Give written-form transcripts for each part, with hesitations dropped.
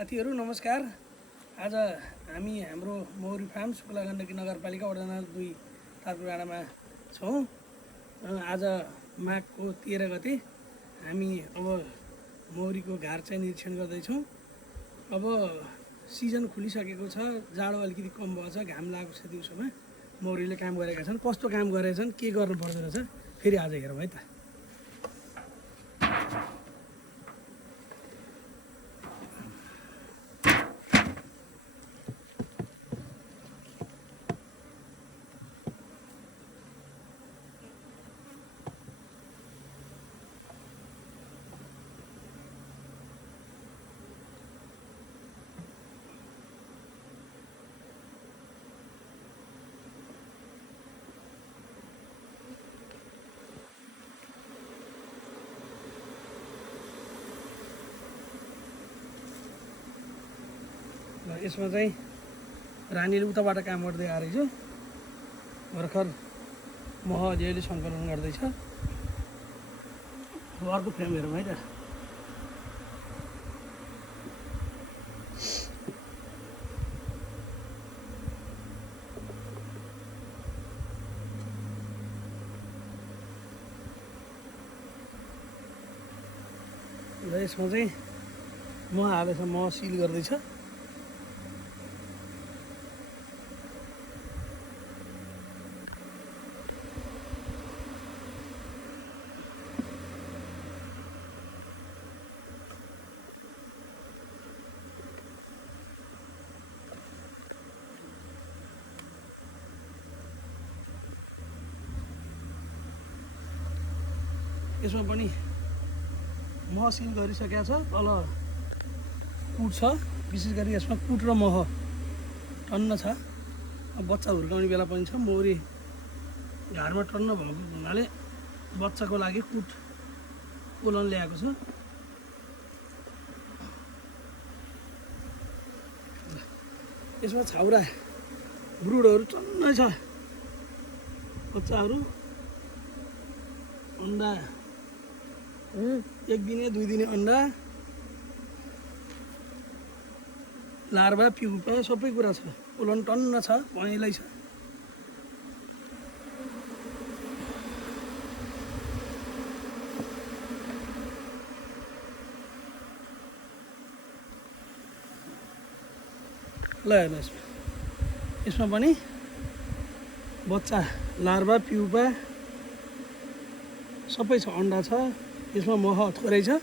साथीहरू नमस्कार। आज हामी हाम्रो मौरी फार्म शुक्ला गण्डकी नगरपालिका वडा नम्बर 2 तारपुरडाँडामा छौँ। आज माघको 13 गते हामी अब मौरीको घर चाहिँ निरीक्षण गर्दैछौँ। अब सिजन खुलिसकेको छ, जाडो अलिकति कम भएको छ, घाम लागेको छ दिउँसोमा। मौरीले काम गरेका छन्, कस्तो काम गरेका छन्, के गर्नु पर्दो रहेछ फेरि आज हेरौँ है त। यसमा चाहिँ रानीले उताबाट काम गर्दै आएर रहेछ। भर्खर मह अलिअलि सङ्कलन गर्दैछ। अर्को फ्रेम हेरौँ है त। र यसमा चाहिँ मह हालेछ, मह सिल गर्दैछ। यसमा पनि मह सिल गरिसकेको छ। तल कुट छ, विशेष गरी यसमा कुट र मह टन्न छ। अब बच्चा हुर्काउने बेला पनि छ। मौरी घरमा टन्न भएको हुनाले बच्चाको लागि कुट पोलन ल्याएको छ। यसमा छाउरा ब्रुडहरू टन्नै छ। बच्चाहरू अन्डा 1 दिने 2 दिने अन्डा, लार्भा प्युपा सबै कुरा छ। पोलन टन्न छ, पहेँलै छ। ल हेर्नुहोस्, यसमा पनि बच्चा, लार्भा प्युपा सबै छ, अन्डा छ। यसमा मह थोरै छ,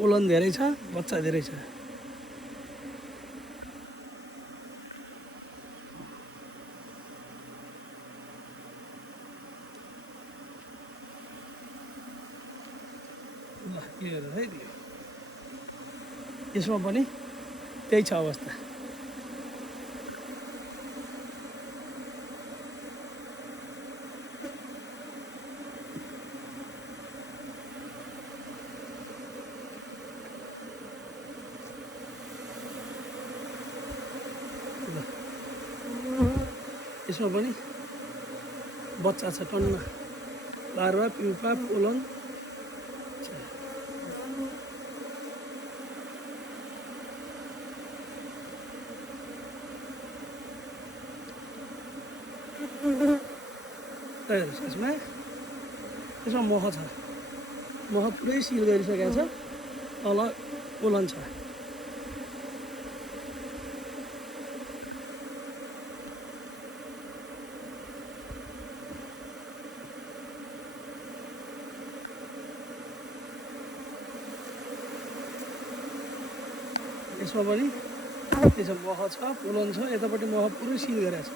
पोलन धेरै छ, बच्चा धेरै छ। ल यो हेर है, यसमा पनि त्यही छ अवस्था। यसमा पनि बच्चा छ टन्न, लार्भा प्युपा पोलन छ। यसमा मह छ, मह पुरै सिल गरिसकेको छ। तल पोलन छ। यसमा पनि त्यसो मह छ, पोलन छ। यतापट्टि मह पुरै सिल गरेको छ।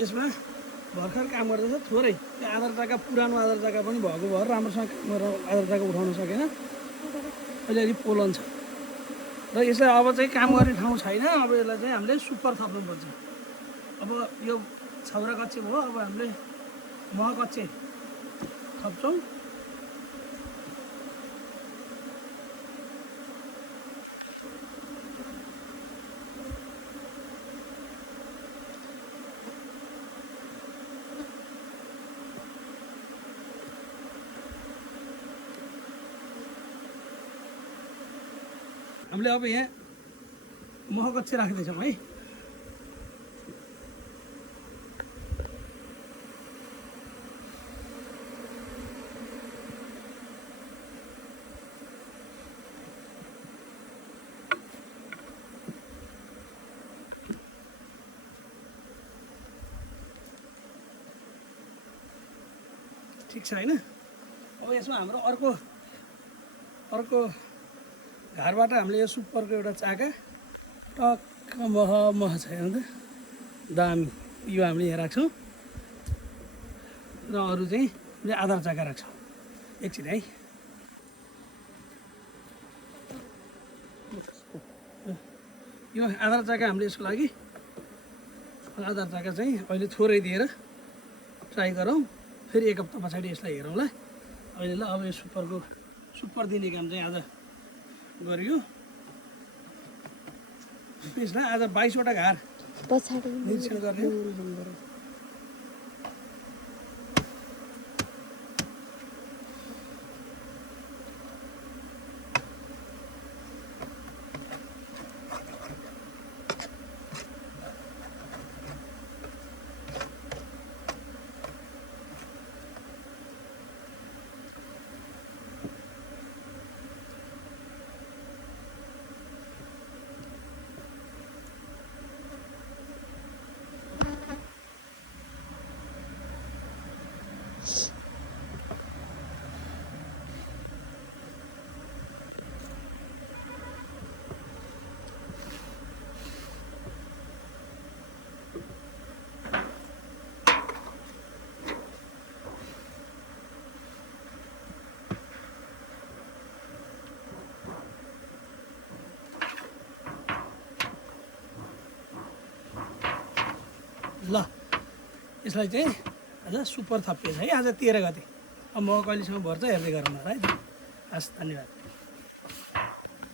यसमा भर्खर काम गर्दैछ थोरै। त्यो आधार जग्गा पुरानो आधार जग्गा पनि भएको भएर राम्रोसँग काम गरेर आधार जग्गा उठाउन सकेन। अलिअलि पोलन छ र यसलाई अब चाहिँ काम गर्ने ठाउँ छैन। अब यसलाई चाहिँ हामीले सुपर थप्नुपर्छ। अब यो छाउरा कच्चे भयो, अब हामीले मह कच्चे थप्छौँ। हामीले अब यहाँ मह कच्ची राख्दैछौँ है। ठिक छ होइन। अब यसमा हाम्रो अर्को घरबाट हामीले यो सुपरको एउटा चाका टक्क मह छ हेर्नु त दामी। यो हामीले यहाँ राख्छौँ र अरू चाहिँ हामीले आधार चाका राख्छौँ। एकछिन है। यो आधार चाका हामीले यसको लागि आधार चाका चाहिँ अहिले थोरै दिएर ट्राई गरौँ, फेरि एक हप्ता पछाडि यसलाई हेरौँला। अहिले ल अब यो सुपर दिने काम चाहिँ आज गरियो। यसलाई आज 22वटा घर पछाडि निरीक्षण गर्ने। ल यसलाई चाहिँ आज सुपर थपिएछ है। आज 13 गते। अब म कहिलेसम्म भर्छ हेर्दै गरौँ न है। हस्, धन्यवाद।